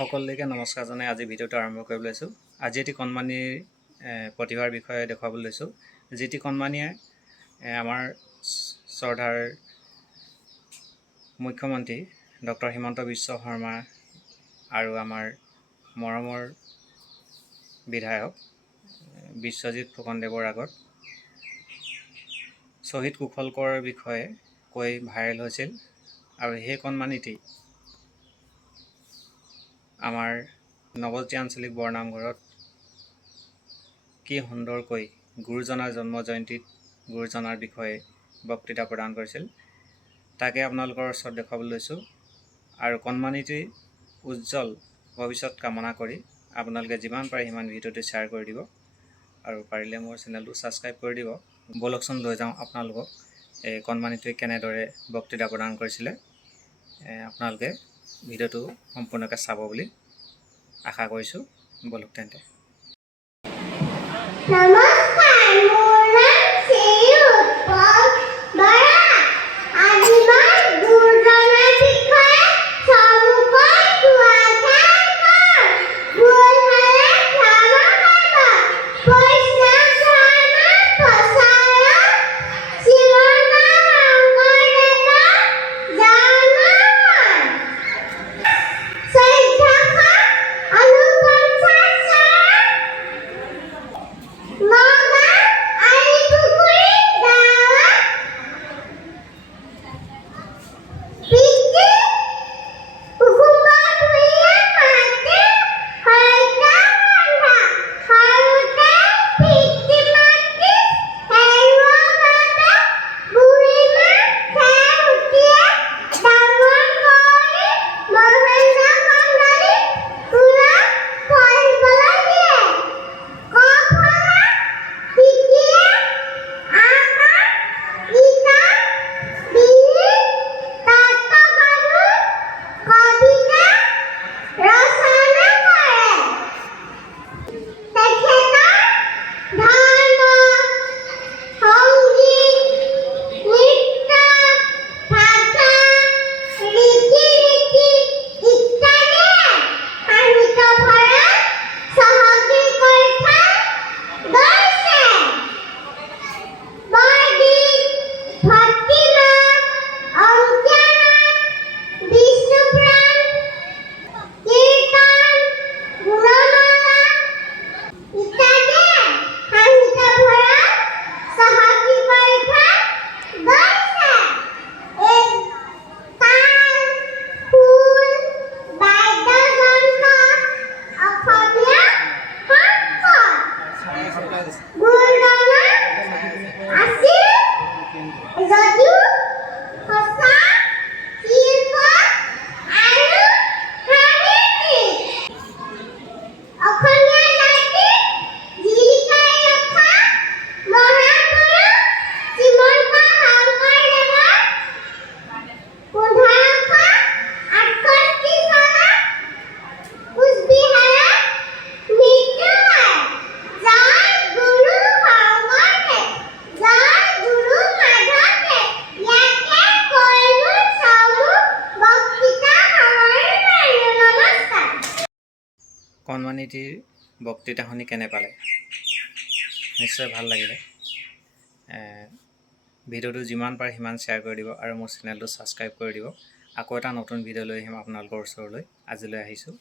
সকলোকে নমস্কাৰ জনাই আজি ভিডিঅ'টো আৰম্ভ কৰিব লৈছোঁ। আজি এটি কণমানিৰ প্ৰতিভাৰ বিষয়ে দেখুৱাব লৈছোঁ। যিটি কণমানিয়ে আমাৰ শ্ৰদ্ধাৰ মুখ্যমন্ত্ৰী ডক্টৰ হিমন্ত বিশ্ব শৰ্মা আৰু আমাৰ মৰমৰ বিধায়ক বিশ্বজিৎ ফুকনদেৱৰ আগত শ্বহীদ কুশলকৰ বিষয়ে কৈ ভাইৰেল হৈছিল আৰু সেই কণমানিটি আমাৰ নৱজ্যোতি আঞ্চলিক বৰনামঘৰত কি সুন্দৰকৈ গুৰুজনাৰ জন্ম জয়ন্তীত গুৰুজনাৰ বিষয়ে বক্তৃতা প্ৰদান কৰিছিল, তাকে আপোনালোকৰ ওচৰত দেখুৱাবলৈ লৈছোঁ। আৰু কণমানিটিৰ উজ্জ্বল ভৱিষ্যত কামনা কৰি আপোনালোকে যিমান পাৰে সিমান ভিডিঅ'টো শ্বেয়াৰ কৰি দিব আৰু পাৰিলে মোৰ চেনেলটো ছাবস্ক্ৰাইব কৰি দিব। বলকচোন লৈ যাওঁ আপোনালোকক এই কণমানিটোৱে কেনেদৰে বক্তৃতা প্ৰদান কৰিছিলে। আপোনালোকে ভিডিঅ'টো সম্পূৰ্ণকৈ চাব বুলি আশা কৰিছোঁ। বলক তেন্তে। নমস্কাৰ, মোৰ নাম শ্ৰী উৎপল বৰা। আজি মই গুৰুজনাৰ বিষয়ে চমুকৈ দুআষাৰ কম। ভুল হ'লে ক্ষমা কৰিব। বৈষ্ণৱ ধৰ্ম প্ৰচাৰক শ্ৰীমন্ত শংকৰদেৱৰ জন্ম হয় 1449 নগাঁও আলিপুখুৰী গাঁৱত। পিতৃ কুসুম্বৰ ভূঞা, মাতৃ সত্যবন্ধা। সৰুতে পিতৃ-মাতৃ হেৰুওৱাৰ বাবে বুঢ়ীমা খেৰসুতীয়ে ডাঙৰ কৰি মহেন্দ্ৰ কন্দলী স্কুলত পঢ়িবলৈ দিয়ে। ক ফলা পিতৃয়ে আকাৰ, ইকাৰ, বিহিত, তত্ত্বসাধুৰ কবিতা ৰচনা কৰে। তেখেতৰ ধৰ্ম, সংগীত, নৃত্য, ভাষা, ৰীতি-নীতি ইত্যাদিৰে সাহিত্য ভঁৰাল চহকী কৰি থৈ গৈছে। বৰগীত, ভক্তিনাম, অংকীয়া নাট, বিষ্ণুপুৰাণ, কীৰ্তন, গুণমালা ইত্যাদিৰে সাহিত্য ভঁৰাল চহকী কৰি থৈ গৈছে। এই তাল, খোল, বাদ্যযন্ত্ৰ অসমীয়া সম্পদ। গুৰুজনা আছিল যদিও সঁচা শিল্প আৰু সাহিত্যিক। অসমীয়া জাতিক জীলিকাই ৰখা মহাপুৰুষ শ্ৰীমন্ত শংকৰদেৱৰ 1568 চনত কোচবিহাৰত মৃত্যু হয়। জয় গুৰু শংকৰদেৱ, জয় গুৰু মাধৱদেৱ। ইয়াকে কৈ মোৰ চমু বক্তৃতা সামৰণি মাৰিলোঁ। নমস্কাৰ। কণমানিটিৰ বক্তৃতা শুনি কেনে পালে? নিশ্চয় ভাল লাগিলে। ভিডিঅ'টো যিমান পাৰে সিমান শ্বেয়াৰ কৰি দিব আৰু মোৰ চেনেলটো ছাবস্ক্ৰাইব কৰি দিব। আকৌ এটা নতুন ভিডিঅ' লৈ আহিম আপোনালোকৰ ওচৰলৈ। আজিলৈ আহিছোঁ।